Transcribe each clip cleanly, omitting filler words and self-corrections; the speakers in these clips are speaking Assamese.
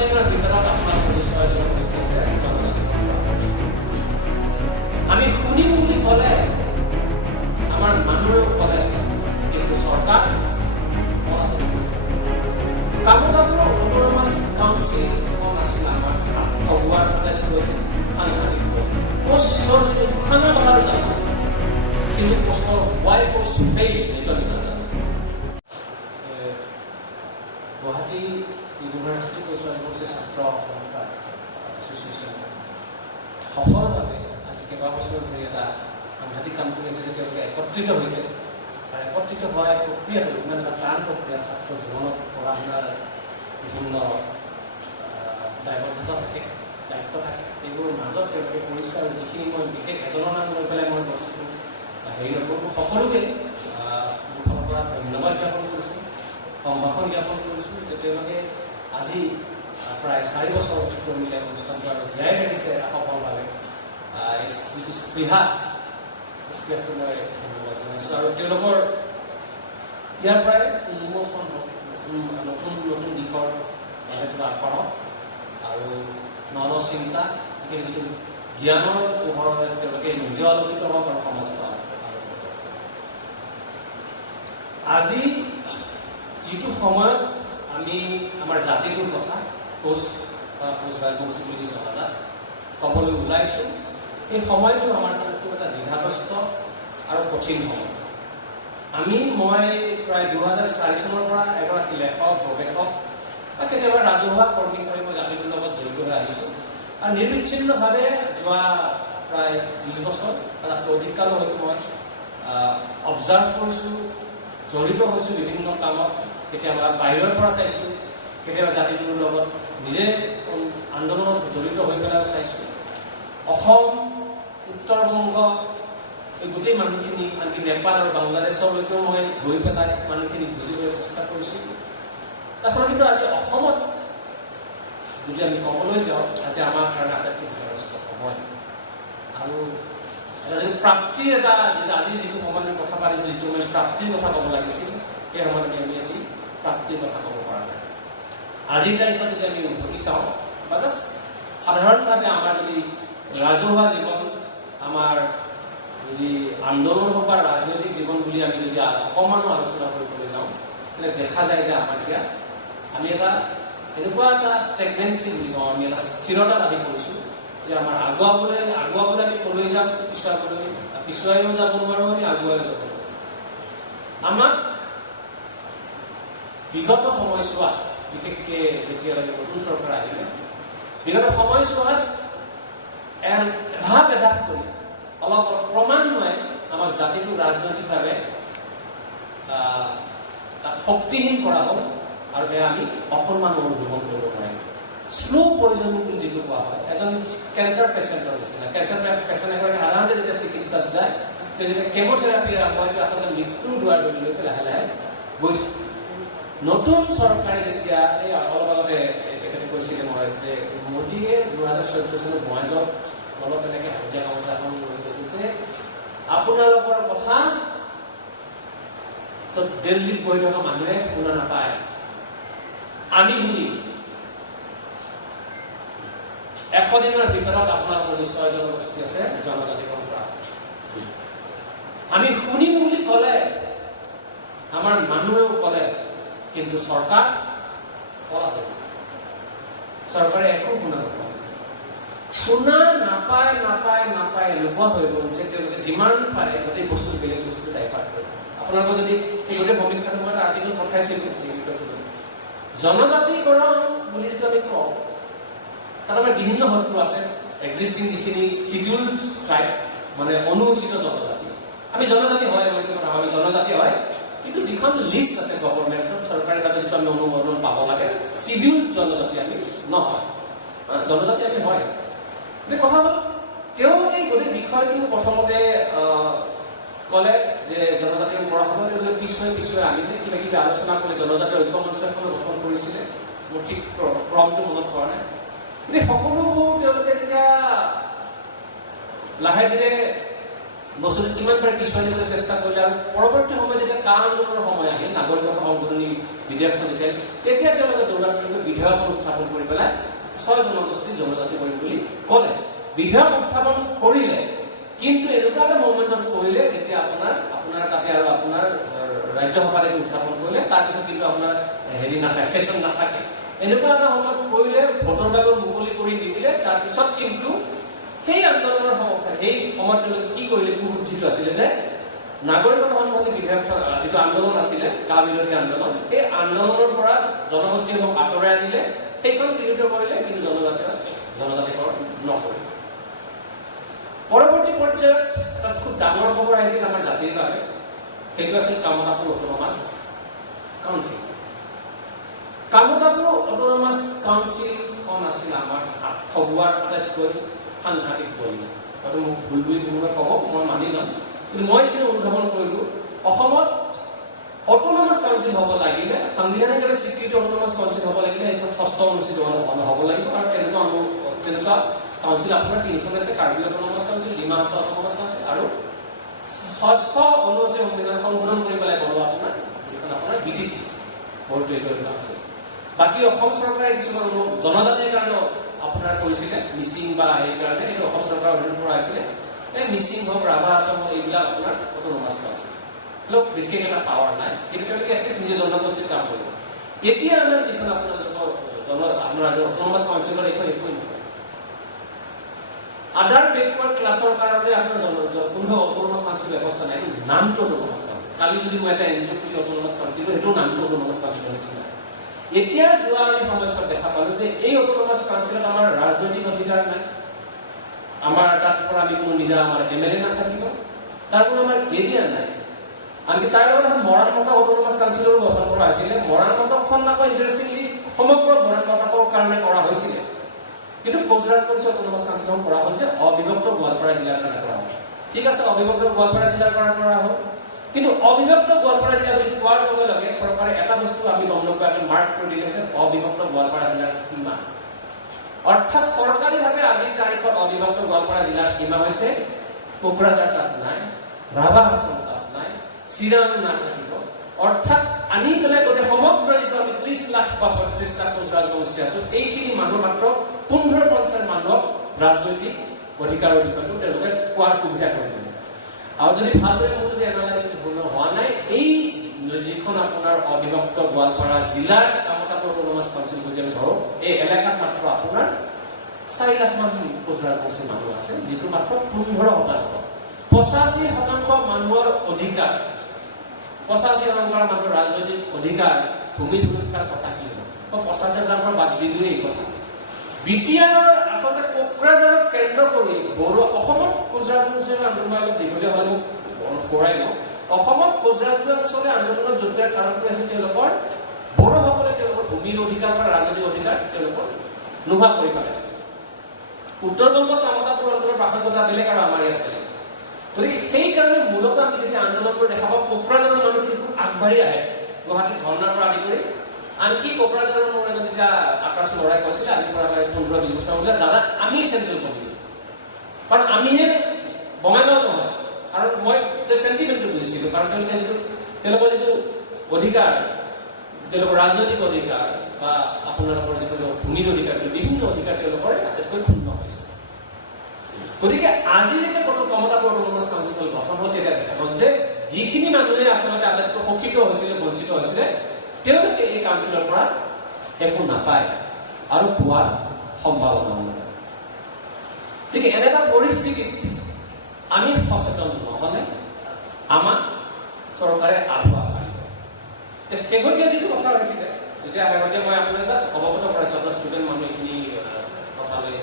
দিনৰ ভিতৰত আপোনালোকৰ যে 6 জনগোষ্ঠী আছে জনজাতি আমি শুনিম বুলি ক'লে আমাৰ মানুহেও ক'লে কিন্তু চৰকাৰ কামতাপুৰৰ অট'নমাছ কাউন্সিল এখন আছিল আমাৰ খগুৱাৰ আটাইতকৈ সাংঘাতিক পোষ্টৰ যিটো উত্থানৰ কথাটো জানো কিন্তু পোষ্টৰ হোৱাই পোষ্ট ফেইল সেইটো আমি নাজানো গুৱাহাটী ইউনিভাৰ্চিটি পোষ্ট ৰাজবংশী ছাত্ৰ সন্থা এছ'চিয়েশ্যন সফলভাৱে আজি কেইবাবছৰ ধৰি এটা সাংঘাতিক কাম কৰি আছে যে তেওঁলোকে একত্ৰিত হৈছে আৰু একত্ৰিত হোৱা প্ৰক্ৰিয়াটো ইমান এটা টান প্ৰক্ৰিয়া ছাত্ৰ জীৱনত পঢ়া শুনাৰ বিভিন্ন দায়বদ্ধতা থাকে দায়িত্ব থাকে এইবোৰৰ মাজত তেওঁলোকে কৰিছে আৰু যিখিনি মই বিশেষ এজনৰ নাম লৈ পেলাই মই বস্তুটো হেৰি নকৰোঁ সকলোকে মোৰ ফালৰ পৰা ধন্যবাদ জ্ঞাপন কৰিছোঁ সম্ভাষণ জ্ঞাপন কৰিছোঁ যে তেওঁলোকে আজি প্ৰায় 4 বছৰ অতিক্ৰমিলে অনুষ্ঠানটো আৰু জীয়াই ৰাখিছে এটা সফলভাৱে যিটো স্পৃহাটো মই ধন্যবাদ জনাইছোঁ আৰু তেওঁলোকৰ ইয়াৰ পৰাই উন্মোচন নতুন নতুন দিশৰ মানে কিবা আগবাঢ়ক আৰু ন চিন্তা গতিকে যিটো জ্ঞানৰ পোহৰত তেওঁলোকে নিজে আলোকিত হওক আৰু সমাজত আজি যিটো সময়ত আমি আমাৰ জাতিটোৰ কথা কোচ ৰাজবংশী বুলি জনাজাত ক'বলৈ ওলাইছোঁ এই সময়টো আমাৰ কাৰণে খুব এটা দ্বিধাগ্ৰস্ত আৰু কঠিন সময় মই প্ৰায় 2004 চনৰ পৰা এগৰাকী লেখক গৱেষক বা কেতিয়াবা ৰাজহুৱা কৰ্মী হিচাপে মই জাতিটোৰ লগত জড়িত হৈ আহিছোঁ আৰু নিৰ্বিচ্ছিন্নভাৱে যোৱা প্ৰায় 20 বছৰ বা তাতকৈ অধিক কাল হয়তো মই অবজাৰ্ভ কৰিছোঁ জড়িত হৈছোঁ বিভিন্ন কামত কেতিয়াবা বাহিৰৰ পৰা চাইছোঁ কেতিয়াবা জাতিটোৰ লগত নিজে আন্দোলনত জড়িত হৈ পেলাই চাইছোঁ অসম উত্তৰ-বংগ এই গোটেই মানুহখিনি আনকি নেপাল আৰু বাংলাদেশলৈকেও মই গৈ পেলাই মানুহখিনি বুজিবলৈ চেষ্টা কৰিছোঁ তাৰ ফলত কিন্তু আজি অসমত যদি আমি ক'বলৈ যাওঁ আজি আমাৰ কাৰণে আটাইতকৈ বিধ্বস্ত সময় আৰু এটা যিটো প্ৰাপ্তিৰ আজি যিটো সময়ত আমি কথা পাতিছোঁ যিটো আমি প্ৰাপ্তিৰ কথা ক'ব লাগিছিল সেই সময়ত আমি আজি প্ৰাপ্তিৰ কথা ক'ব পৰা নাই আজিৰ তাৰিখত যদি আমি উভতি চাওঁ বা জাষ্ট সাধাৰণভাৱে আমাৰ যদি ৰাজহুৱা জীৱন আমাৰ যদি আন্দোলন হওক বা ৰাজনৈতিক জীৱন বুলি আমি যদি অকণমানো আলোচনা কৰিবলৈ যাওঁ তেতিয়াহ'লে দেখা যায় যে আমাৰ এতিয়া আমি এটা এনেকুৱা এটা ষ্টেগনেঞ্চি বুলি কওঁ আমি এটা স্থিৰতাত আহি পৰিছোঁ যে আমাৰ আগুৱাবলৈ আমি ক'লৈ যাম পিছুৱাইও যাব নোৱাৰোঁ আমি আগুৱাইও যাব নোৱাৰোঁ আমাক বিগত সময়ছোৱাত বিশেষকৈ যেতিয়ালৈকে নতুন চৰকাৰ আহিলে বিগত সময়ছোৱাত এধাপ কৰি অলপ ক্ৰমান্বয়ে আমাৰ জাতিটো ৰাজনৈতিকভাৱে তাক শক্তিহীন কৰা হ'ল আৰু সেয়া আমি অকণমানো অনুধাৱন কৰিব নোৱাৰিম শ্ল' পয়জনিং বুলি যিটো কোৱা হয় এজন কেঞ্চাৰ পেচেণ্টৰ নিচিনা কেঞ্চাৰ পেচেণ্ট এগৰাকী সাধাৰণতে যেতিয়া চিকিৎসাত যায় যেতিয়া কেম'থেৰাপি আৰম্ভ হয় আচলতে মৃত্যুৰ দুৱাৰলৈকে লাহে লাহে গৈ থাকে নতুন চৰকাৰে যেতিয়া এই অলপ আগতে তেখেতে কৈছিলে মই যে মোদীয়ে 2014 চনত বঙাইগাঁৱত অলপ তেনেকৈ হালধীয়া গামোচা এখন লৈ কৈছিল যে আপোনালোকৰ কথা য'ত দিল্লীত বহি থকা মানুহে শুনা নাপায় আমি শুনিম 100 দিনৰ ভিতৰত আপোনালোকৰ যে 6 জনগোষ্ঠী আছে জনজাতিকৰণ কৰা আমি শুনিম বুলি ক'লে আমাৰ মানুহেও ক'লে কিন্তু চৰকাৰে একো শুনা নাপায় এনেকুৱা হৈ গ'ল যে তেওঁলোকে যিমান পাৰে গোটেই বস্তু বেলেগ বস্তু ডাইভাৰ্ট কৰে আপোনালোকৰ যদি এই গোটেই সমীক্ষাটো মই আৰ্টিকেল পঠাইছিলোঁ জনজাতিকৰণ বুলি যিটো আমি কওঁ তাত আমাৰ বিভিন্ন শত্ৰু আছে এক্সিষ্টিং যিখিনি চিডিউল্ড ট্ৰাইব মানে অনুসূচিত জনজাতি আমি জনজাতি হয় আমি জনজাতি হয় কিন্তু যিখন লিষ্ট আছে গভৰ্ণমেণ্টত চৰকাৰী ভাৱে যিটো আমি অনুমোদন পাব লাগে চিডিউল্ড জনজাতি আমি নহয় জনজাতি আমি হয় কিন্তু কথা হ'ল তেওঁলোকে গোটেই বিষয়টো প্ৰথমতে ক'লে যে জনজাতি পৰা হ'ব তেওঁলোকে পিছুৱাই আনিলে কিবা কিবি আলোচনা কৰি জনজাতি ঐক্য মঞ্চ এখন গঠন কৰিছিলে মোৰ ঠিক ক্ৰমটো মনত পৰা নাই কিন্তু সকলোবোৰ তেওঁলোকে যেতিয়া লাহে ধীৰে বস্তুটো কিমান পাৰে পিছুৱাই দিবলৈ চেষ্টা কৰিলে আৰু পৰৱৰ্তী সময়ত যেতিয়া কা আন্দোলনৰ সময় আহিল নাগৰিকত্ব সংশোধনী বিধেয়কখন তেতিয়া তেওঁলোকে দৌৰা-দৌৰিকৈ বিধেয়কখন উত্থাপন কৰি পেলাই 6 জনগোষ্ঠী জনজাতি কৰিম বুলি ক'লে। বিধেয়ক উত্থাপন কৰিলে, কিন্তু এনেকুৱা এটা মুভমেণ্টত কৰিলে যেতিয়া আপোনাৰ তাতে আৰু আপোনাৰ ৰাজ্যসভাত উত্থাপন কৰিলে, তাৰপিছত কিন্তু আপোনাৰ হেৰি নাথাকে, ছেছন নাথাকে। এনেকুৱা এটা সময়ত কৰিলে, ভোটৰ বাবে মুকলি কৰি নিদিলে, তাৰপিছত কিন্তু সেই আন্দোলনৰ সেই সময়ত তেওঁলোকে কি কৰিলে, কুবুদ্ধিটো আছিলে যে নাগৰিকত্ব সংশোধনী বিধেয়ক যিটো আন্দোলন আছিলে, কা বিৰোধী আন্দোলন, সেই আন্দোলনৰ পৰা জনগোষ্ঠীসমূহ আঁতৰাই আনিলে, সেইখন গৃহীত কৰিলে, কিন্তু জনজাতিকৰণ নকৰিলে। পৰৱৰ্তী পৰ্যায়ত তাত খুব ডাঙৰ খবৰ আহিছিল আমাৰ জাতিৰ বাবে, সেইটো আছিল Kamatapur autonomous council. Kamatapur autonomous কাউন্সিলখন আছিল আমাৰ আঠগোৱাৰ আটাইতকৈ সাংঘাতিক বলি। হয়তো মোক ভুল বুলি কোনোবাই ক'ব, মই মানি ল'ম, কিন্তু মই যিখিনি অনুধাৱন কৰিলোঁ, অসমত অটোনমাছ কাউন্সিল হ'ব লাগিলে, সাংবিধানিকভাৱে স্বীকৃত অটোনমাছ কাউন্সিল হ'ব লাগিলে, এইখন 6ষ্ঠ অনুষ্ঠিত হ'ব লাগিব। আৰু তেনেকুৱা কাউন্সিল আপোনাৰ 3খন আছে, Karbi autonomous council, Dima Hasao autonomous council, আৰু 6ষ্ঠ অনুসূচী সংবিধান সংশোধন কৰি পেলাই বনোৱা আপোনাৰ যিখন আপোনাৰ BTC বড়ো টেৰিটৰিয়েল কাউন্সিল। বাকী অসম চৰকাৰে কিছুমান জনজাতিৰ কাৰণে আপোনাৰ কৰিছিলে, মিচিং বা হেৰিৰ কাৰণে, কিন্তু অসম চৰকাৰৰ অধীনৰ পৰা আছিলে। এই মিচিং হওক, ৰাভা, আছাম হওক, এইবিলাক আপোনাৰ অটোনমাছ কাউন্সিল। বিশেষ এটা পাৱাৰ নাই, কিন্তু তেওঁলোকে এটলিষ্ট নিজে জনগোষ্ঠীত কাম কৰিব। এতিয়া আমাৰ যিখন আপোনাৰ অটোনমাছ কাউন্সিলৰ এইখন একোৱেই নহয়। আদাৰ বেকৱাৰ্ড ক্লাছৰ কাৰণে আপোনাৰ কোনো অটোনমাছ কাউন্সিল ব্যৱস্থা নাই, নামটো অটোনমাছ কাউন্সিল। কালি যদি মই এটা NGO খুলি অটোনমাছ কাউন্সিল, সেইটো নামটো অটোনমাছ কাউন্সিলৰ নিচিনা। এতিয়া যোৱা আমি সময়ছোৱাত দেখা পালো যে এই অটোনমাছ কাউন্সিলত আমাৰ ৰাজনৈতিক অধিকাৰ নাই, আমাৰ তাত পৰা আমি কোনো নিজা আমাৰ MLA নাথাকিব, তাৰ পৰা আমাৰ এৰিয়া নাই। আনকি তাৰ লগত এখন মৰাণ মটক অটোনমাছ কাউন্সিলৰো গঠন কৰা হৈছিলে। মৰাণ মটকখন আকৌ ইণ্টাৰেষ্টিংলি সমগ্ৰ মৰাণ মটকৰ কাৰণে কৰা হৈছিলে, কিন্তু কোচৰাজ বংশী অটোনমাছ কাউন্সিলখন কৰা হ'ল যে অবিভক্ত গোৱালপাৰা জিলাৰ কাৰণে কৰা হ'ল। ঠিক আছে, অবিভক্ত গোৱালপাৰা জিলাৰ কাৰণে কৰা হ'ল, কিন্তু অবিভক্ত গোৱালপাৰা জিলা বুলি কোৱাৰ লগে লগে চৰকাৰে এটা বস্তু আমি গম নোপোৱাকৈ মাৰ্ক কৰি দিলে যে অবিভক্ত গোৱালপাৰা জিলাৰ সীমা। অৰ্থাৎ চৰকাৰীভাৱে আজিৰ তাৰিখত অবিভক্ত গোৱালপাৰা জিলাৰ সীমা হৈছে কোকৰাঝাৰ তাত নাই, ৰাভা হাছং তাত নাই, চিৰাং নাথাকিব। অৰ্থাৎ আনি পেলাই গোটেই সমগ্ৰ যিটো আমি 30 লাখ বা 35 লাখ কোচৰাজ বংশী আছো, এইখিনি মানুহ মাত্ৰ 15% মানুহক ৰাজনৈতিক অধিকাৰৰ বিষয়টো তেওঁলোকে কোৱাৰ সুবিধা কৰি দিলে। আৰু যদি ভালদৰে মোৰ যদি এনালাইচিছ হোৱা নাই, এই যিখন আপোনাৰ অবিভক্ত গোৱালপাৰা জিলাৰ কামতাপুৰ অটোনমাছ কাউন্সিল যদি আমি ধৰোঁ, এই এলেকাত মাত্ৰ আপোনাৰ 4 লাখ মান কোচৰাজ বংশী মানুহ আছে, যিটো মাত্ৰ 15%। 85% মানুহৰ অধিকাৰ, 85% মানুহৰ ৰাজনৈতিক অধিকাৰ, ভূমি সুৰক্ষাৰ কথা কি হ'ব? 85% বাদ দিলোৱে এই কথা। বিটিআৰৰ আচলতে কোকৰাঝাৰক কেন্দ্ৰ কৰি বড়ো অসমত কোচৰাজ বংশীৰ আন্দোলন অলপ দীঘলীয়া হ'লে মোক মনত পৰাই লওঁ। অসমত কোচৰাজ বংশীৰ আন্দোলনত জড়িত কাৰণটো আছিল তেওঁলোকৰ বড়োসকলে তেওঁলোকৰ ভূমিৰ অধিকাৰ বা ৰাজনৈতিক অধিকাৰ তেওঁলোকৰ নোহোৱা কৰি পেলাইছিল। উত্তৰ বংগত কামতাপুৰ অঞ্চলৰ প্ৰাসংগিকতা বেলেগ আৰু আমাৰ ইয়াত বেলেগ। গতিকে সেইকাৰণে মূলতঃ আমি যেতিয়া আন্দোলনবোৰ দেখা পাওঁ, কোকৰাঝাৰৰ মানুহখিনি খুব আগবাঢ়ি আহে, গুৱাহাটীত ধৰ্ণাৰ পৰা আদি কৰি। আনকি কোকৰাঝাৰৰ মোৰ এজন এতিয়া আকাশ লৰাই কৈছিলে আজিৰ পৰা 15-20 বছৰ হ'লে, দাদা আমি চেণ্ট্ৰেল কমিটি, কাৰণ আমিহে বঙাইগাঁও নহয়। আৰু মই চেণ্টিমেণ্টটো বুজিছিলোঁ, কাৰণ তেওঁলোকৰ যিটো অধিকাৰ, তেওঁলোকৰ ৰাজনৈতিক অধিকাৰ বা আপোনালোকৰ যিটো ভূমিৰ অধিকাৰ, বিভিন্ন অধিকাৰ তেওঁলোকৰ আটাইতকৈ ক্ষুণ্ণ হৈছে। গতিকে আজি যেতিয়া কামতাপুৰ অটোনমাছ কাউন্সিল গঠন হ'ল, তেতিয়া দেখা গ'ল যে যিখিনি মানুহে আচলতে আটাইতকৈ শোষিত হৈছিলে, বঞ্চিত হৈছিলে, তেওঁলোকে এই কাউন্সিলৰ পৰা একো নাপায় আৰু পোৱাৰ সম্ভাৱনাও নাই। গতিকে এনে এটা পৰিস্থিতিত আমি সচেতন নহ'লে আমাক চৰকাৰে আগুৱা পাৰিব। শেহতীয়া যিটো কথা হৈছিলে, যেতিয়া শেহতীয়া মই আপোনাক জাষ্ট অৱগত কৰাইছোঁ, আপোনাৰ ষ্টুডেণ্ট মানুহ এইখিনি কথালৈ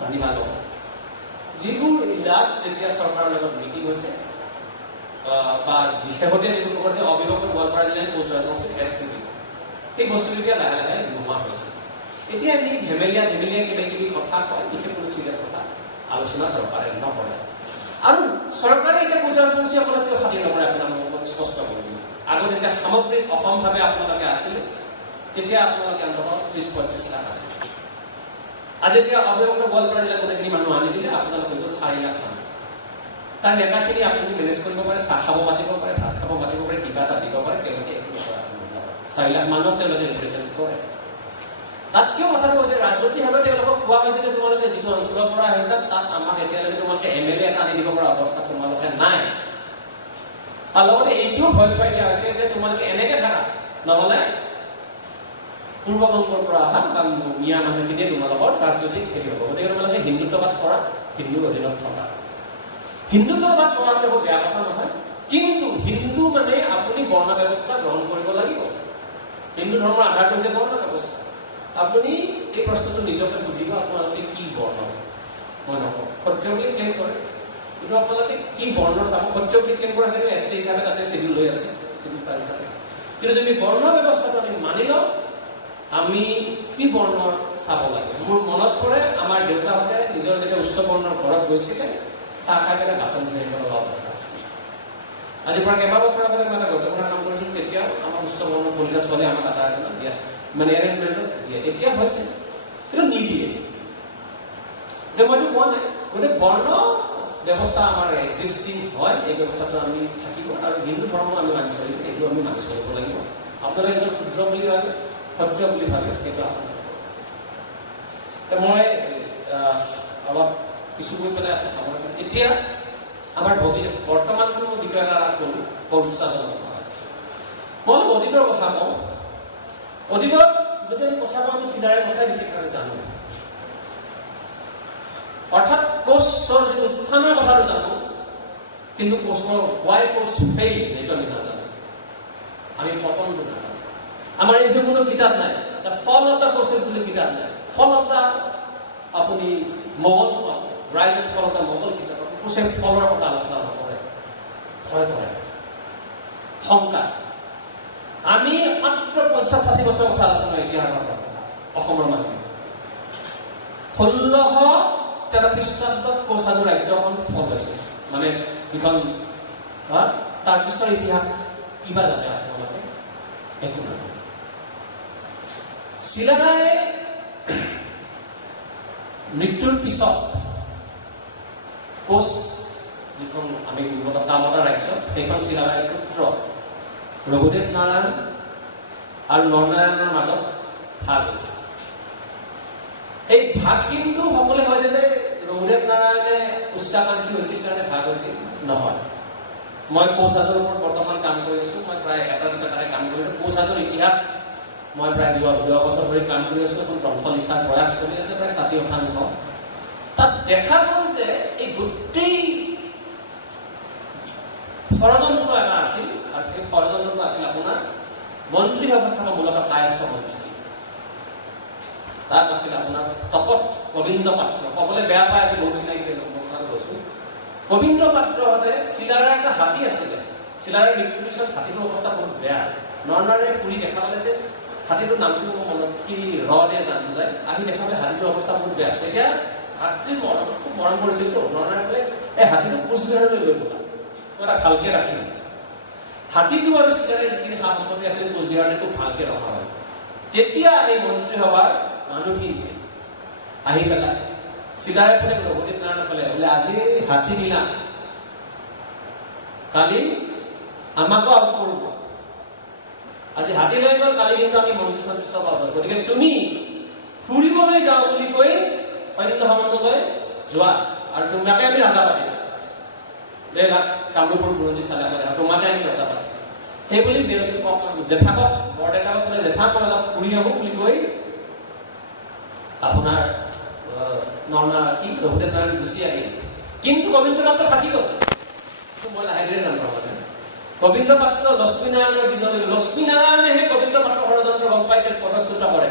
জানিবা ল'ব। যিবোৰ লাষ্ট যেতিয়া চৰকাৰৰ লগত মিটিং হৈছে বা শেহতীয়া যিবোৰ কৰিছে অবিভক্ত গোৱালপাৰা জিলাৰ কোচৰাজ বংশী ST, সেই বস্তুটো এতিয়া লাহে লাহে নোহোৱা হৈছে। এতিয়া আমি ধেমেলীয়া কিবা কিবি কথা কয়, বিশেষ কোনো চিৰিয়াছ কথা আলোচনা চৰকাৰে নকৰে। আৰু চৰকাৰে এতিয়া কোচৰাজ বংশীসকলক কিয় খাতিৰ নকৰে আপোনালোকক স্পষ্ট কৰি দিম। আগতে যেতিয়া সামগ্ৰিক অসমভাৱে আপোনালোকে আছিলে, তেতিয়া আপোনালোকে অন্ততঃ 30-35 লাখ আছিল। আজি এতিয়া অবিভক্ত গোৱালপাৰা জিলাত গোটেইখিনি মানুহ আনি দিলে, আপোনালোক হৈ গ'ল 4 লাখ মানুহ। তাৰ নেতাখিনি আপুনি মেনেজ কৰিব পাৰে, চাহ খাব মাতিব পাৰে, ভাত খাব মাতিব পাৰে, কিবা এটা দিব পাৰে, তেওঁলোকে একো কৰা 4 লাখ মানুহক তেওঁলোকে ৰিপ্ৰেজেণ্ট কৰে। তাতকৈও কথাটো হৈছে ৰাজনৈতিকভাৱে তেওঁলোকক কোৱা হৈছে যে তোমালোকে যিটো অঞ্চলৰ পৰা আহিছা তাত আমাক এতিয়ালৈকে তোমালোকে MLA এটা আনি দিব পৰা অৱস্থা তোমালোকে নাই। আৰু লগতে এইটোও ভয় খুৱাই দিয়া হৈছে যে তোমালোকে এনেকে থাকা, নহ'লে পূৰ্ববংগৰ পৰা অহা বা মিয়া মানুহখিনিয়ে তোমালোকৰ ৰাজনৈতিক হেৰি হ'ব। গতিকে তোমালোকে হিন্দুত্ববাদ কৰা, হিন্দুৰ অধীনত থকা। হিন্দুত্ববাদ কৰাটো একো বেয়া কথা নহয়, কিন্তু হিন্দু মানে আপুনি বৰ্ণ ব্যৱস্থা গ্ৰহণ কৰিব লাগিব। হিন্দু ধৰ্মৰ আধাৰ হৈছে বৰ্ণ ব্যৱস্থা। আপুনি এই প্ৰশ্নটো নিজকে সুধিব, আপোনালোকে কি বৰ্ণ? মই নকওঁ, ক্ষত্ৰিয় বুলি ক্লেইম কৰে, কিন্তু আপোনালোকে কি বৰ্ণ চাব? ক্ষত্ৰিয় বুলি ক্লেইম কৰা সেইটো SC হিচাপে তাতে চিডিউল হৈ আছে, চিডিউল কাষ্ট হিচাপে। কিন্তু যদি বৰ্ণ ব্যৱস্থাটো আমি মানি লওঁ, আমি কি বৰ্ণৰ চাব লাগে। মোৰ মনত পৰে আমাৰ দেউতাহঁতে নিজৰ যেতিয়া উচ্চ বৰ্ণৰ ঘৰত গৈছিলে, চাহ খাই পেলাই বাচন ধুই আহিব লগা অৱস্থা আছিল। আজিৰ পৰা কেইবাবছৰ আগতে মই এটা গৱেষণা কাম কৰিছিলোঁ, তেতিয়া আমাৰ উচ্চ বৰ্ণৰ কলিতা ছোৱালী আমাৰ দাদা এজনক দিয়া, মানে এৰেঞ্জ মেৰেজত দিয়ে, এতিয়া হৈছে কিন্তু নিদিয়ে। এতিয়া মইতো কোৱা নাই, গতিকে বৰ্ণ ব্যৱস্থা আমাৰ এক্সিষ্টিং হয়, এই ব্যৱস্থাটো আমি থাকিব আৰু হিন্দু ধৰ্ম আমি মানি চলিব, এইটো আমি মানি চলিব লাগিব। আপোনালোকে এজন ক্ষুদ্ৰ বুলি ভাবে, ক্ষত্ৰিয় বুলি ভাবে, সেইটো আপোনালোকে। মই অলপ কিছু কৈ পেলাই এতিয়া আমাৰ ভৱিষ্যত বৰ্তমানটো মই বিষয় এটা ক'লো, বৰ উৎসাহজনক নহয়। মই অলপ অতীতৰ কথা কওঁ। অতীতত যদি আমি কথা কওঁ, আমি চিধাৰে কথাই বিশেষভাৱে জানো, অৰ্থাৎ কোচৰ যিটো উত্থানৰ কথাটো জানো, কিন্তু কোচৰ why কোচ ফেইল সেইটো আমি নাজানো, আমি পতনটো নাজানো। আমাৰ এই বিষয়ে কোনো কিতাপ নাই, the fall of the process বুলি কিতাপ নাই। ফল অফ দ্য আপুনি মোগলটো পাব, ৰাইজ and fall of the Mughal কিতাপত কোচে ফলৰ কথা আলোচনা নকৰে, ভয় কৰে, শংকা। আমি মাত্ৰ 50-60 বছৰৰ কথা আলোচনা ইতিহাসৰ কথা, অসমৰ মানুহে 1613 খ্ৰীষ্টাব্দত কোচহাজোৰ ৰাজ্যখন ফল হৈছে, মানে যিখন তাৰ পিছৰ ইতিহাস কিবা জানে আপোনালোকে? একো নাজানে। চিলাৰায়ে মৃত্যুৰ পিছত কোচ যিখন আমি কামতা ৰাজ্য, সেইখন চিলাৰায়ৰ পুত্ৰ ৰঘুদেৱ নাৰায়ণ আৰু নৰনাৰায়ণৰ মাজত ভাগ হৈছে। এই ভাগ কিন্তু সকলোৱে কৈছে যে ৰঘুদেৱ নাৰায়ণে উচ্চাকাংক্ষী হৈছিল কাৰণে ভাগ হৈছিল, নহয়। মই কোচহাজোৰ ওপৰত বৰ্তমান কাম কৰি আছো, মই প্ৰায় এটাৰ পিছত এটা কাম কৰি আছো। কোচহাজোৰ ইতিহাস মই প্ৰায় যোৱা বছৰ ধৰি কাম কৰি আছো, এখন গ্ৰন্থ লিখাৰ প্ৰয়াস চলি আছে, প্ৰায় 60%। তাত দেখা গ'ল যে এই গোটেই ষড়যন্ত্ৰ এটা আছিল, আৰু এই ষড়যন্ত্ৰটো আছিল আপোনাৰ মন্ত্ৰী সভাত থকা মূলতঃ কায়স্থ মন্ত্ৰী। তাত আছিল আপোনাৰ তপত গোবিন্দ পাত্ৰ, সকলোৱে বেয়া পায়, আজি বহুত চিনাকি কথাটো কৈছো। গোবিন্দ পাত্ৰহঁতে চিলাৰাৰ এটা হাতী আছিলে, চিলাৰাৰ মৃত্যুৰ পিছত হাতীটোৰ অৱস্থা বহুত বেয়া। নৰনাৰায়ণে ফুৰি দেখা পালে যে হাতীটোৰ নামটো মোৰ মনত কি ৰে জানো যায়, আহি দেখা পালে হাতীটোৰ অৱস্থা বহুত বেয়া। তেতিয়া হাতীৰ খুব মৰম কৰিছিলতো, নৰনাৰায়ণে বোলে এই হাতীটো কোচবিহাৰলৈ লৈ গ'লা, মই এটা ভালকে ৰাখিম। হাতীটো আৰু চিলাৰাৰ যিখিনি সা সম্পত্তি আছিল কোচবিহাৰলৈ খুব ভালকে ৰখা হয়। তেতিয়া এই মন্ত্ৰী সভাৰ মানুহখিনিয়ে আহি পেলাই চিলাৰায় ফুলে ৰঘুদেৱ নাৰায়ণে ক'লে, বোলে আজি হাতী দিলা, কালি আমাকো আউট কৰিব। আজি হাতী লৈ গ'ল, কালি কিন্তু আমি মন্ত্ৰী চন্ত্ৰী চব আউট। গতিকে তুমি ফুৰিবলৈ যাওঁ বুলি কৈ সৈন্য সামন্তলৈ যোৱা, আৰু তোমাকে আমি ৰাজা পাতিম। কামৰূপৰ বুৰঞ্জী চালে তোমাকে আমি ৰজা পাতিম। সেইবুলি জেঠাকক বৰদেউতাকক বোলে জেঠা মই অলপ ফুৰি আহো বুলি কৈ আপোনাৰ ৰঘুদেৱ নাৰায়ণ গুচি আহিল। কিন্তু গোবিন্দ পাত্ৰ থাকি গ'ল। মই লাহে ধীৰে জানো মানে গোবিন্দ পাত্ৰ লক্ষ্মীনাৰায়ণৰ দিনলৈ, লক্ষ্মীনাৰায়ণেহে গোবিন্দ পাত্ৰ ষড়যন্ত্ৰ গম পাই তেওঁক পদচ্যুত কৰে।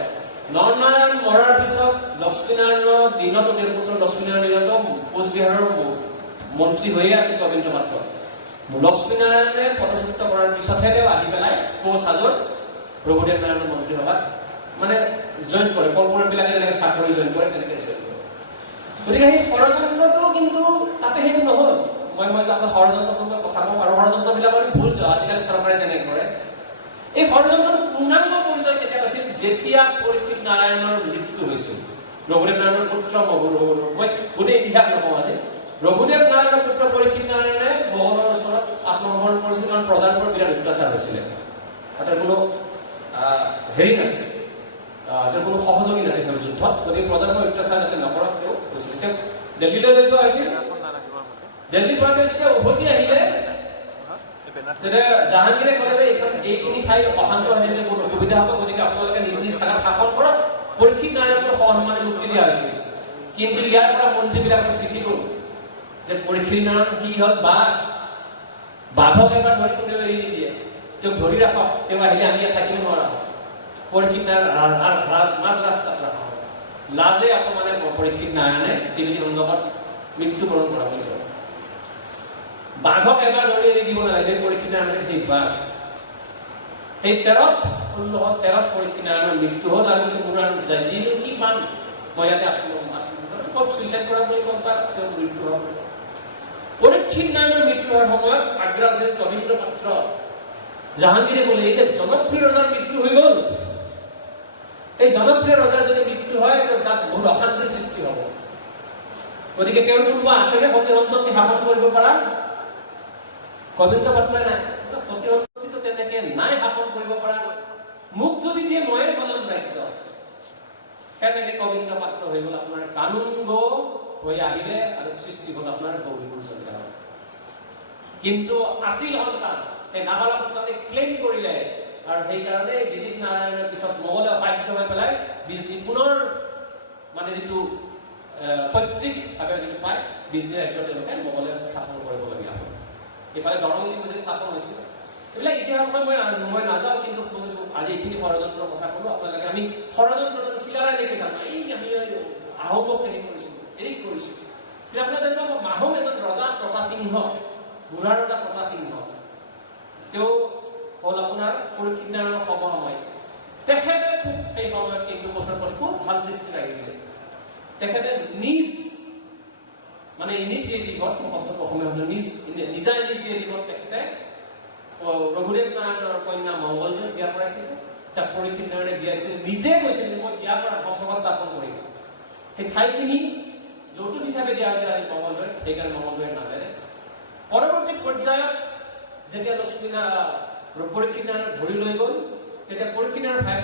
নৰনাৰায়ণ মৰাৰ পিছত লক্ষ্মীনাৰায়ণৰ দিনতো তেওঁৰ পুত্ৰ লক্ষ্মীনাৰায়ণ দিনতো কোচবিহাৰৰ মন্ত্ৰী হৈয়ে আছিল গোবিন্দ পাত্ৰ। লক্ষ্মীনাৰায়ণে পদচ্যুত কৰাৰ পিছতহে তেওঁ আহি পেলাই কোচহাজোৰ ৰঘুদেৱ নাৰায়ণৰ মন্ত্ৰী সভাত মানে জইন কৰে। কৰ্পোৰেটবিলাকে যেনেকৈ চাকৰি জইন কৰে তেনেকৈ জইন কৰে। গতিকে সেই ষড়যন্ত্ৰটো কিন্তু তাতে সেইটো নহ'ল। মই যে আপোনাৰ ষড়যন্ত্ৰটো মই কথা কওঁ, আৰু ষড়যন্ত্ৰবিলাক আমি ভুল যাওঁ, আজিকালি চৰকাৰে যেনেকৈ কৰে। এই ষড়যন্ত্ৰটো পূৰ্ণাংগ পৰিচয় কেতিয়া পাইছিল? যেতিয়া পৰীক্ষিত নাৰায়ণৰ মৃত্যু হৈছিল, ৰঘুদেৱ নাৰায়ণৰ পুত্ৰ মই গোটেই ইতিহাস নকওঁ আজি, ৰঘুদেৱ নাৰায়ণৰ পুত্ৰ পৰীক্ষিত নাৰায়ণে মোগলৰ ওচৰত আত্মসমৰ্পণ কৰিছিল, কাৰণ প্ৰজাৰ ওপৰত বিৰাট অত্যাচাৰ হৈছিলে। তাতে কোনো হেৰি নাছিল, তেওঁৰ কোনো সহযোগী নাছিল তেওঁ যুদ্ধত। গতিকে প্ৰজাৰ ওপৰত অত্যাচাৰ যাতে নকৰক তেওঁ কৈছিল। তেওঁক দিল্লীলৈ লৈ যোৱা হৈছিল। দিল্লীৰ পৰা তেওঁ যেতিয়া উভতি আহিলে, তেতিয়া জাহাংগীৰে ক'লে যে এইখিনি ঠাই অশান্ত হৈ থাকিলে বহুত অসুবিধা হ'ব, গতিকে আপোনালোকে নিজ নিজ ঠাইত শাসন কৰক। পৰীক্ষিত নাৰায়ণক সসন্মানে মুক্তি দিয়া হৈছিল। কিন্তু ইয়াৰ পৰা মন্ত্ৰীবিলাকৰ চিঠি গ'ল যে পৰীক্ষিত নাৰায়ণ সি হ'ল বাঘক এবাৰ ধৰি কোনেও এৰি নিদিয়ে, তেওঁক ধৰি ৰাখক, তেওঁ আহিলে আমি ইয়াত থাকিব নোৱাৰা। পৰীক্ষিত নাৰায়ণ মাজ ৰাস্তাত ৰাখা হয়। লাজে অপমানে পৰীক্ষিত নাৰায়ণে ত্ৰিবেদী সংগমত মৃত্যুবৰণ কৰা বুলি কয়। বাঘক এবাৰ ধৰি এৰি দিব নালাগে, পৰীক্ষিত নাৰায়ণ আছিল সেই বাঘ। সেই 1613 পৰীক্ষিত নাৰায়ণৰ মৃত্যু হ'ল। আৰু কৈছে মোৰ আৰু যিনো কি পাম মই ইয়াতে কওক চুইচাইড কৰা বুলি কওক বা তেওঁৰ মৃত্যু হ'ল। পৰীক্ষিত নাৰায়ণৰ মৃত্যু হোৱাৰ সময়ত আগ্ৰাৰ শ্ৰী কবীন্দ্ৰ পাত্ৰ জাহাংগীৰে ক'লে এই যে জনপ্ৰিয় ৰজাৰ মৃত্যু হৈ গ'ল, এই জনপ্ৰিয় ৰজাৰ যদি মৃত্যু হয় তাত বহুত অশান্তিৰ সৃষ্টি হ'ব। গতিকে তেওঁৰ কোনোবা আছেনে সতী সন্ততি শাসন কৰিব পৰা? কবীন্দ্ৰ পাত্ৰই নাই, সতী সন্ততিটো তেনেকে নাই শাসন কৰিব পৰা। মোক যদি দিয়ে ময়ে চলাম ৰাজ্য। সেনেকে কবীন্দ্ৰ পাত্ৰ হৈ গ'ল আপোনাৰ কানুংগ হৈ আহিলে আৰু সৃষ্টি হ'ল আপোনাৰ গৌৰীকুঞ্জৰ গাঁও। কিন্তু আছিল সন্তান, সেই নাবালক সন্তানে ক্লেইম কৰিলে, আৰু সেইকাৰণে বিজিত নাৰায়ণৰ পিছত মোগলে বাধ্য হৈ পেলাই বিজনী পুনৰ মানে যিটো পৈতৃকভাৱে যিটো পায় বিজনী ৰাজ্য তেওঁলোকে মোগলে স্থাপন কৰিবলগীয়া হ'ল। এইফালে দৰং যিটো স্থাপন হৈছিল। এইবিলাক ইতিহাস মই নাযাওঁ, কিন্তু আজি এইখিনি ষড়যন্ত্ৰৰ কথা ক'লো আপোনালোকে। আমি ষড়যন্ত্ৰ চিলাৰালৈকে জানো, এই আমি আহোমক হেৰি কৰিছিলোঁ, হেৰি কৰিছোঁ। কিন্তু আপোনাৰ জানিব আহোম এজন ৰজা প্ৰতাপসিংহ, বুঢ়া ৰজা প্ৰতাপসিংহ, তেওঁ হ'ল আপোনাৰ পৰীক্ষিত নাৰায়ণৰ সমসাময়িক। তেখেতে খুব সেই সময়ত কিন্তু বছৰ প্ৰতি খুব ভাল দৃষ্টি লাগিছিলে। তেখেতে নিজ মানে ইনিচিয়েটিভত, শব্দটো অসমীয়া নিজা ইনিচিয়েটিভত তেখেতে ৰঘুদেৱ নাৰায়ণৰ কন্যা মংগলদৈ বিয়া কৰাইছিল। তাক পৰীক্ষিত নাৰায়ণে বিয়া দিছিল। নিজে কৈছিল যে মই বিয়া কৰা সম্পৰ্ক স্থাপন কৰিম। সেই ঠাইখিনি যৌতুক হিচাপে দিয়া হৈছিল আজি মংগলদৈ, সেইকাৰণে মংগলদৈৰ নামেৰে। পৰৱৰ্তী পৰ্যায়ত যেতিয়া পৰীক্ষিত নাৰায়ণক ধৰি লৈ গ'ল, তেতিয়া পৰীক্ষিত নাৰায়ণৰ ভাই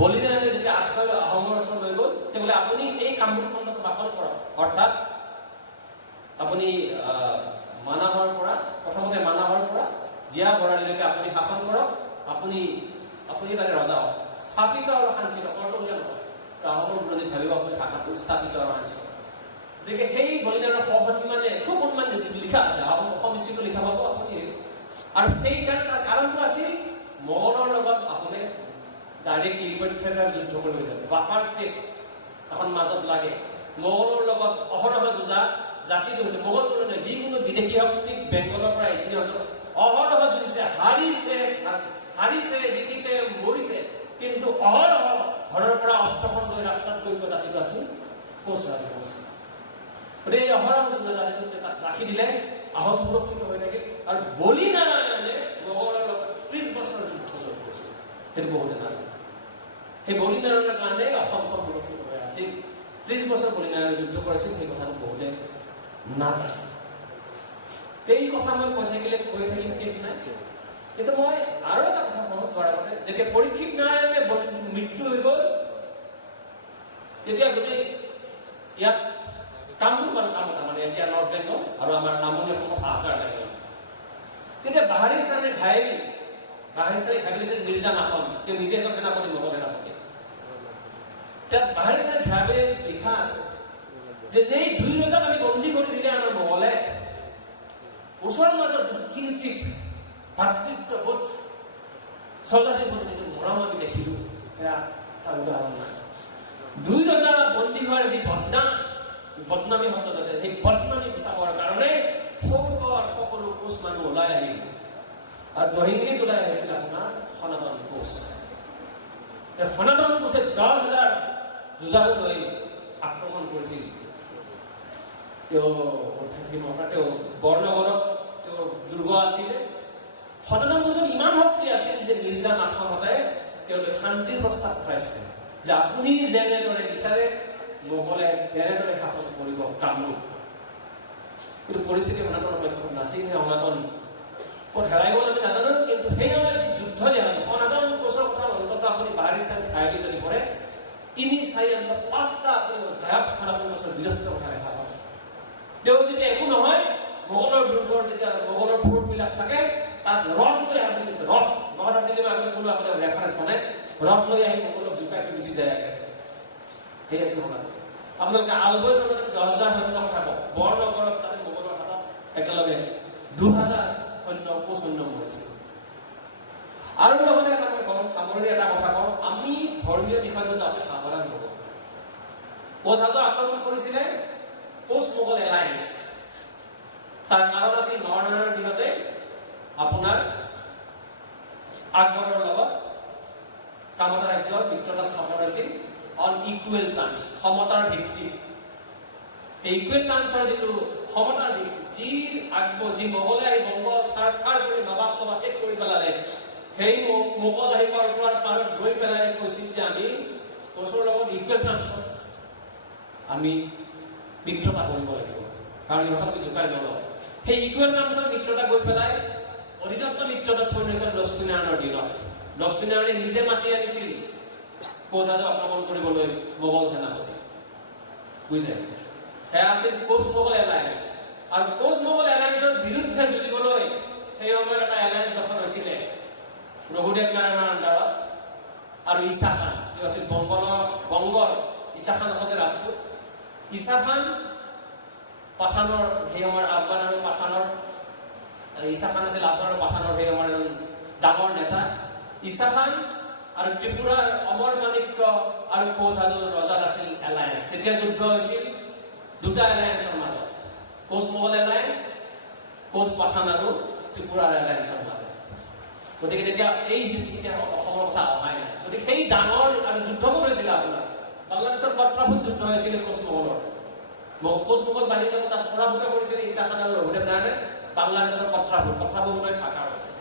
বলি নাৰায়ণে যেতিয়া আশ্ৰয় আহোমৰ ওচৰত লৈ গ'ল, তেওঁ বোলে আপুনি এই কামৰূপ খণ্ডক শাসন কৰক। অৰ্থাৎ আপুনি মানাহৰ পৰা প্ৰথমতে মানাহৰ পৰা জীয়া বৰালিলৈকে আপুনি শাসন কৰক। আপুনি তাতে ৰজা হওক, স্থাপিত আৰু শাঞ্চিত কৰ্তব্য নহয়। তো আহোমৰ বিৰোধীত ভাবিব আপুনি ভাষাটো স্থাপিত আৰু শাঞ্চিত। গতিকে সেই বলিনাৰায়ণৰ সসন্মানে খুব সন্মান দিছিল, লিখা আছে অসম হিষ্ট্ৰীটো লিখা পাব আপুনি। আৰু সেইকাৰণে তাৰ কাৰণটো আছিল মোগলৰ লগত আহোমে ডাইৰেক্টলি প্ৰত্যক্ষভাৱে যুদ্ধ কৰিব বিচাৰিছিল। বাফাৰ ষ্টেট এখন মাজত লাগে। মোগলৰ লগত অহৰহ যুঁজা জাতিটো হৈছে মোগল কোনো নহয়, যিকোনো বিদেশী শক্তিক বেংগলৰ পৰা এইখিনি অঞ্চলত অহৰহ যুঁজিছে, হাৰিছে, জিকিছে, মৰিছে। কিন্তু অহৰহ ঘৰৰ পৰা অস্ত্ৰখন লৈ ৰাস্তাত কৰিব জাতিটো আছিল কোচ ৰাজবংশী। গতিকে এই অহৰহ যুঁজা জাতিটো তাত ৰাখি দিলে, আহোম সুৰক্ষিত হৈ থাকিল। আৰু বলি নাৰায়ণে মোগলৰ লগত 30 বছৰ যুদ্ধ কৰিছিল, সেইটো বহুতে নাজানে। সেই বলি নাৰায়ণৰ কাৰণে অসমখন সুৰক্ষিত হৈ আছিল। 30 বছৰ বলি নাৰায়ণে যুদ্ধ কৰিছিল, সেই কথাটো বহুতে নাজানে। এই কথা মই কৈ থাকিলে শেষ নাই। কিন্তু মই আৰু এটা কথা মনত কৰাৰ আগতে, যেতিয়া পৰীক্ষিত নাৰায়ণে মৃত্যু হৈ গ'ল, তেতিয়া গোটেই ইয়াত কামৰূপ আৰু কামতা মানে এতিয়া নৰ্থ বেংগল আৰু আমাৰ নামনি অসমত হাহাকাৰ লাগিল। তেতিয়া বাহাৰিস্তানে ঘাইলি আছিল মিৰ্জা নাখন, তেওঁ নিজে এজন সেনাপতি, মোগল সেনাপতি। তাত বাহাৰিস্তানে ঘাইবে লিখা আছে যে এই দুই ৰজাক আমি বন্দী কৰি দিলে আমাৰ মোগলে, ওচৰৰ মাজত যিটো কিঞ্চিত ভাতৃত্ববোধ, স্বজাতিৰ প্ৰতি যিটো মৰম আমি দেখিলো, সেয়া তাৰ উদাহৰণ নাই। দুই ৰজা বন্দী হোৱাৰ যি বদনামী শব্দ আছে, সেই বদনামী গুচাবৰ কাৰণে সকলো কোচ মানুহ ওলাই আহিল। আৰু দহিংগিত ওলাই আহিছিল আপোনাৰ সনাতন কোচ। এই সনাতন কোচে 10,000 যুঁজাৰু লৈ আক্ৰমণ কৰিছিল। তেওঁ বৰ্ণগড়ত তেওঁৰ দুৰ্গ আছিলে। সনাতন কোচৰ ইমান শক্তি আছিল যে মিৰ্জা নাথনহঁতে তেওঁলৈ শান্তিৰ প্ৰস্তাৱ পঠাইছিল যে আপুনি যেনেদৰে বিচাৰে মোগলে তেনেদৰে শাসন কৰিব কামৰূপ। কিন্তু পৰিস্থিতি সনাতনৰ পক্ষত নাছিল। সেই সনাতন ক'ত হেৰাই গ'ল আমি নাজানো, কিন্তু সেই সময়ত যি যুদ্ধ দিয়া হয় সনাতন কোচৰ কথা অন্তত আপুনি বাহাৰিস্তান ঠাইবি যদি পঢ়ে 3-4-5টা আপুনি অধ্যায়ত সনাতন কোচৰ বিৰক্তিৰ কথা লেখা পাব। তেওঁ যেতিয়া একো নহয় মোগলৰ দুৰ্গৰ যেতিয়া মোগলৰ ফোৰ্টবিলাক থাকে তাত ৰথ লৈ আহি গৈছে। ৰথ আছিল আগতে কোনো আগতে ৰেফাৰেঞ্চ বনাই ৰথ লৈ আহি মোগলক জোকাই থৈ গুচি যায়। সেই আছিল সনাতন। আপোনালোকে আলবৈ 10,000 সৈন্য কথা কওক, বৰনগৰত তাতে মোগলৰ হাতত একেলগে 2,000 সৈন্য কোচ সৈন্য মৰিছিল। আৰু লগতে এটা মই কওঁ সামৰণি এটা কথা কওঁ, আমি ধৰ্মীয় বিষয়টো যাতে সাৱধান হ'ব। কোচ হাজো আক্ৰমণ কৰিছিলে কোচ মোগল এলায়েন্স। তাৰ কাৰণ আছিল নৰনাৰায়ণৰ দিনতে আপোনাৰ আকবৰৰ লগত কামতা ৰাজ্যৰ মিত্ৰতা স্থাপন হৈছিল অন ইকুৱেল টাৰ্মছ, সমতাৰ ভিত্তিত। এই ইকুৱেল টাৰ্মছৰ যিটো সমতাৰ ভিত্তি, যি মোগলে আহি বংগ চাৰখাৰ কৰি নবাব চবাব শেষ কৰি পেলালে, সেই মোগল আহি পাৰত ৰৈ পেলাই কৈছিল যে আমি কোচৰ লগত ইকুৱেল টাৰ্মছত আমি মিত্ৰতা কৰিব লাগিব, কাৰণ ইহঁতক আমি জোকাই নলওঁ। সেই ইকুৱেল টাৰ্মছৰ মিত্ৰতা গৈ পেলাই অধিদত্ত মিত্ৰতাত পৰিণত লক্ষ্মীনাৰায়ণৰ দিনত। লক্ষ্মীনাৰায়ণে নিজে মাতি আনিছিল কোচ হাজো আক্ৰমণ কৰিবলৈ মোগল সেনাপতি, বুজিছে? সেয়া আছিল কোচ মোগল এলায়েন্স। আৰু কোচ মোগল এলায়েন্সৰ বিৰুদ্ধে যুঁজিবলৈ সেই সময়ত এটা এলায়েন্স গঠন হৈছিলে ৰঘুদেৱ নাৰায়ণৰ আণ্ডাৰত আৰু ঈশা খান। তেওঁ আছিল বংগৰ ঈশা খান আচলতে ৰাজপুত। ঈশা খান পাঠানৰ সেই সময়ৰ আফগান আৰু পাঠানৰ ঈশা খান আছিল আফগান আৰু পাঠানৰ সেই সময়ৰ ডাঙৰ নেতা। ঈশা খান আৰু ত্ৰিপুৰাৰ অমৰ মাণিক্য আৰু কোচ হাজোৰ ৰজাত আছিল এলায়েন্স। তেতিয়া যুদ্ধ হৈছিল দুটা এলায়েন্সৰ মাজত, কোচ মোগল এলায়েন্স, কোচ পাঠান আৰু ত্ৰিপুৰাৰ এলায়েন্সৰ মাজত। গতিকে তেতিয়া এই এতিয়া অসমৰ কথা অহাই নাই। গতিকে সেই ডাঙৰ আৰু যুদ্ধবোৰ হৈছিলে আপোনাৰ বাংলাদেশৰ কট্ৰাভূত যুদ্ধ হৈছিলে কোচ মোগলৰ। কোচ মোগল বাহিনীৰ লগত তাত পৰাভূত কৰিছিলে ঈশা খান আৰু ৰঘুদেৱ নাৰায়ণে বাংলাদেশৰ কট্ৰাভূত ঢাকা হৈছিলে।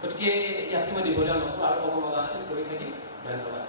গতিকে ইয়াতকৈ মই দীঘলীয়া নকৰোঁ, আৰু ক'ব লগা আছিল কৈ থাকিম। ধন্যবাদ।